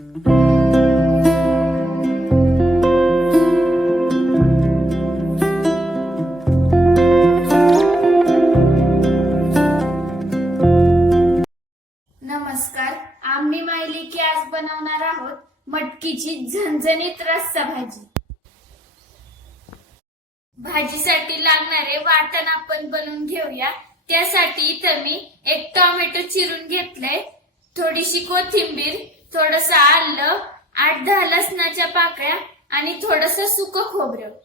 नमस्कार आम्ही माहिली की आज बनवणार आहोत मटकीची झणझणीत रस्सा भाजी. भाजीसाठी लागणारे वाटण आपण बनवून घेऊया. त्यासाठी इथं मी एक टोमॅटो चिरून घेतलंय. थोडीशी कोथिंबीर थोडस आलं आठ दहा लसणाच्या पाकळ्या आणि थोडस सुक खोबरं.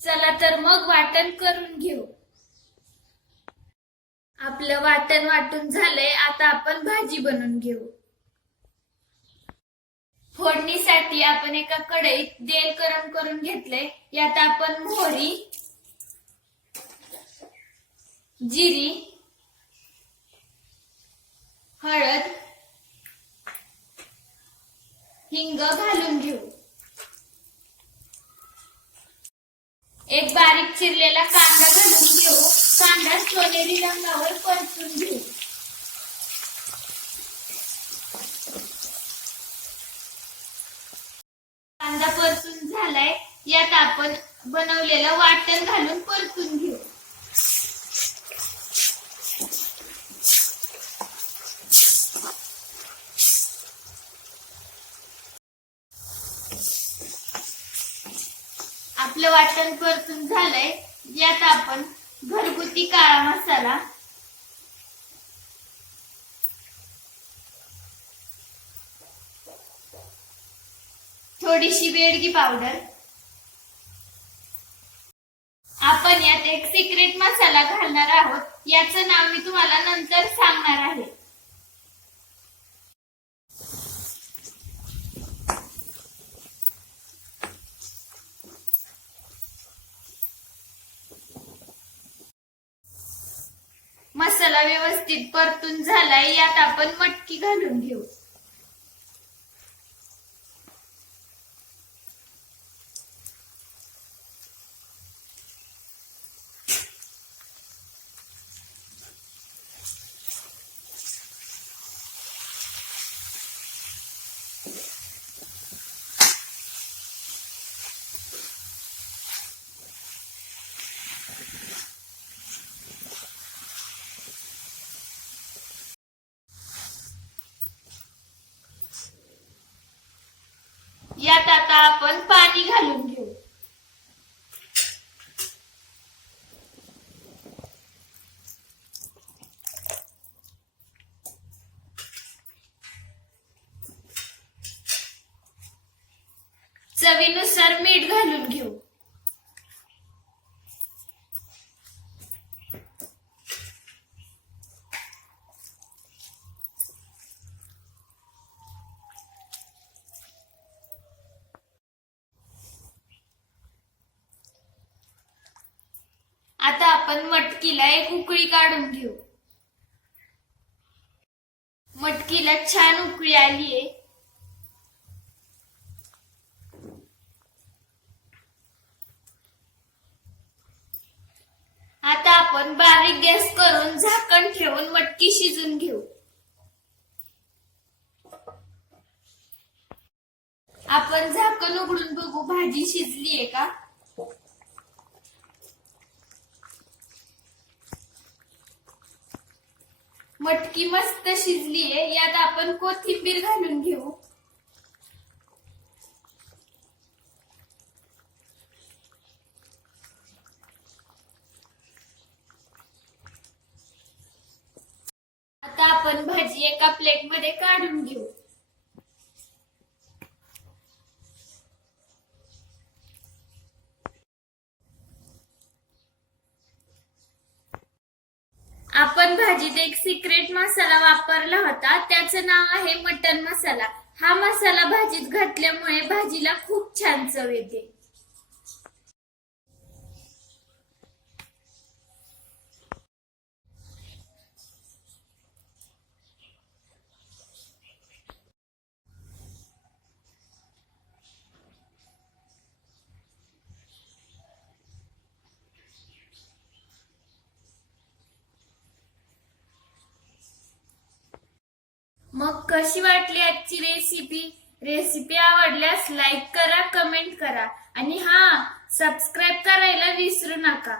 चला तर मग वाटण करून घेऊ. आपलं वाटण वाटून झालंय आता आपण भाजी बनवून घेऊ. फोडणीसाठी आपण एका कढईत तेल गरम करून घेतलंय यात आपण मोहरी जिरी हळद हिंग घालून घेऊ. एक बारीक चिरलेला कांदा घालून घेऊ. कांदा सोनेरी रंगावर परतून घेऊ. कांदा परतून झालाय. यात आपण बनवलेलं वाटण घालून परतून घेऊ. आपलं वाटण परतून झालंय यात आपण घरगुती काळा मसाला थोडीशी बेडगी पावडर आपण यात एक सिक्रेट मसाला घालणार आहोत. याचं नाव मी तुम्हाला नंतर सांगणार आहे. मसाला व्यवस्थित परतून झालाय यात आपण मटकी घालून घेऊ यात आता आपण पाणी घालून घेऊ. चवीनुसार मीठ घालून घेऊ. आता आपण मटकीला एक उकळी काढून घेऊ. मटकीला छान उकळी आलीये आता आपण बारीक गॅस करून झाकण ठेवून मटकी शिजून घेऊ. आपण झाकण उघडून बघू भाजी शिजलीये का? मटकी मस्त शिजलीये. यात आपण कोथिंबीर घालून घेऊ. आता आपण भाजी एका प्लेटमध्ये काढून घेऊ आपण भाजीत एक सिक्रेट मसाला वापरला होता. त्याचं नाव आहे मटन मसाला हा मसाला भाजीत घातल्यामुळे भाजीला खूप छान चव येते. कशी वाटली आजची रेसिपी रेसिपी आवडल्यास लाईक करा कमेंट करा. आणि हा सबस्क्राईब करायला विसरू नका.